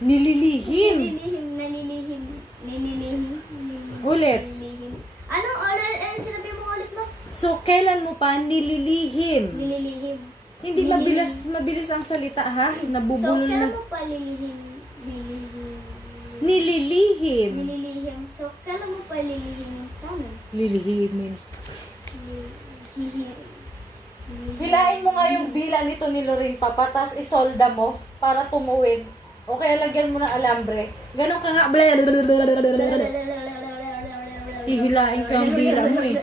Nililihim. Nililihim. Ulit. Nililihim. Ano sinabi mo ulit mo? So, kailan mo pa nililihim? Nililihim. Hindi mabilis ang salita, ha? So, Nabubulol kailan na. mo pa lilihim? Nililihim. Nililihim. So, kailan mo pa lilihim sa amin? Lilihimin. Lilihim. Hilain mo nga yung dila nito ni Loring Papa, tapos isolda mo para tumuwid. O kaya lagyan mo ng alambre. Ganon ka nga. Hihilain ka ang dila mo eh.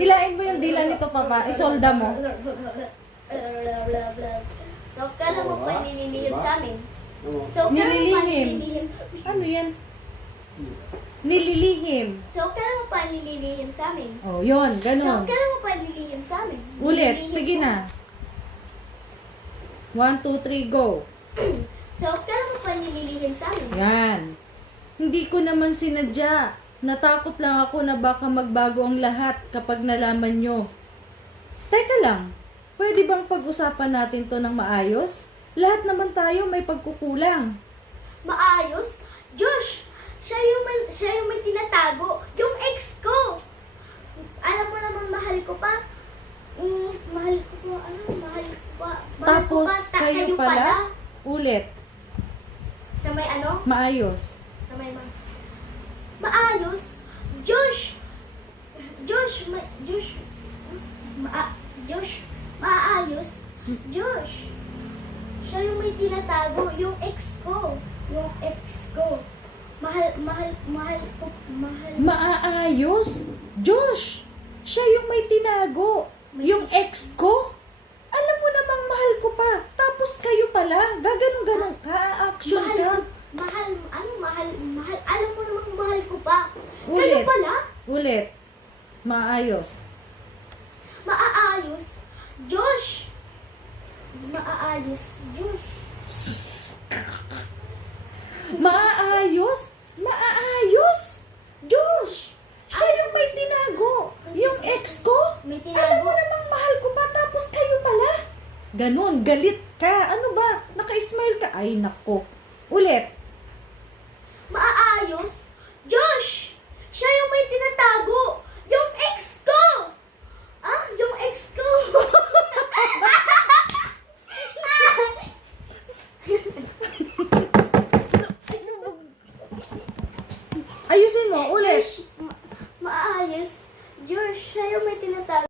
Hilain mo yung dila nito, Papa. Isolda mo. So, kailan mo pa nililihim sa amin? So, kailan mo pa Nililihim. nililihim? Ano yan? Nililihim. So, kailan mo pa nililihim sa amin? Oh, yun. So, Ganon. kailan mo pa nililihim sa amin? Ulit. Nililihim Sige sa- na. 1, 2, 3, go. So, kailan mo pa nililihim sa amin? Yan. Hindi ko naman sinadya. Natakot lang ako na baka magbago ang lahat kapag nalaman nyo. Teka lang, pwede bang pag-usapan natin to ng maayos? Lahat naman tayo may pagkukulang. Maayos? Josh! Siya yung may tinatago. Yung ex ko! Alam mo naman, mahal ko pa. Mahal ko pa. Mahal ko pa. Tapos, kayo pala? Ulit, Sa may ano? maayos. Sa may maayos? Josh! Josh! Maayos? Josh! Siya yung may tinatago. Yung ex ko. Mahal ko. Maayos? Josh, siya yung may tinago. Yung ex ko? Alam mo namang mahal ko pa. Tapos kayo pala. Gaganon-ganon ka. Action ka. Mahal. Alam mo namang mahal ko pa. Ulit. Kayo pala? Ulit. Maayos. Maaayos. Josh! Maaayos. Josh. Maayos? Maayos? Josh! Siya yung may tinago. Yung ex ko? May Alam mo tinago. namang mahal ko pa. Tapos kayo pala. Ganon. Galit ka. Ano ba? Naka-smile ka. Ay, nako. Ulit.